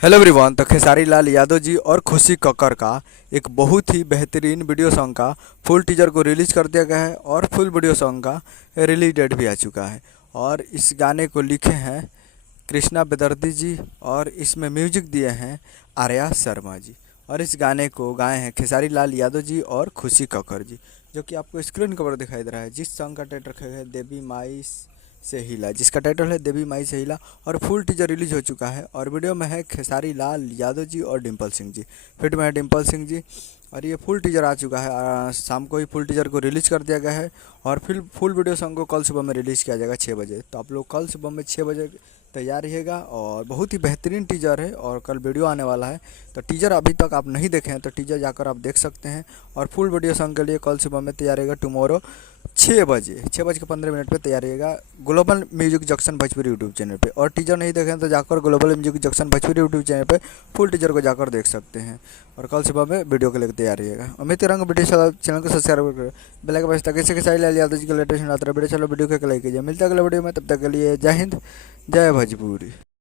Hello everyone. तो खेसारी लाल यादव जी और खुशी कक्कर का एक बहुत ही बेहतरीन वीडियो सॉन्ग का फुल टीजर को रिलीज कर दिया गया है और फुल वीडियो सॉन्ग का रिलीज डेट भी आ चुका है। और इस गाने को लिखे हैं कृष्णा बेदर्दी जी और इसमें म्यूजिक दिए हैं आर्या शर्मा जी। और इस गाने को गाए हैं खेसारी लाल यादव जी और खुशी कक्कर जी, जो कि आपको स्क्रीन कवर दिखाई दे रहा है। जिस सॉन्ग का टाइटल रखा गया है देवी माई से हिला, जिसका टाइटल है देवी माई से हिला। और फुल टीजर रिलीज हो चुका है और वीडियो में है खेसारी लाल यादव जी और डिम्पल सिंह जी, फिट में है डिम्पल सिंह जी। और ये फुल टीजर आ चुका है, शाम को ही फुल टीजर को रिलीज़ कर दिया गया है। और फिर फुल वीडियो सॉन्ग को कल सुबह में रिलीज़ किया जाएगा 6 बजे। तो आप लोग कल सुबह में 6 बजे तैयार रहिएगा। और बहुत ही बेहतरीन टीजर है और कल वीडियो आने वाला है। तो टीजर अभी तक आप नहीं देखे हैं तो टीजर जाकर आप देख सकते हैं। और फुल वीडियो सॉन्ग के लिए कल सुबह में तैयार रहिएगा। टुमारो 6 बज के 15 मिनट पर तैयार रहिएगा global music junction Bhojpuri YouTube channel पे। और टीजर नहीं देखें तो जाकर global music junction Bhojpuri YouTube channel पे फुल टीजर को जाकर देख सकते हैं। और कल सुबह में वीडियो के लिए तैयार रहिएगा। उम्मीद करूँगा वीडियो चैनल को सब्सक्राइब कर बेल आइकन बजता कैसे खेसारी लाल यादव जी का लेटेस्ट आता है वीडियो। चलो वीडियो को लाइक कीजिए। मिलता है अगले वीडियो में, तब तक के लिए जय हिंद जय भोजपुरी।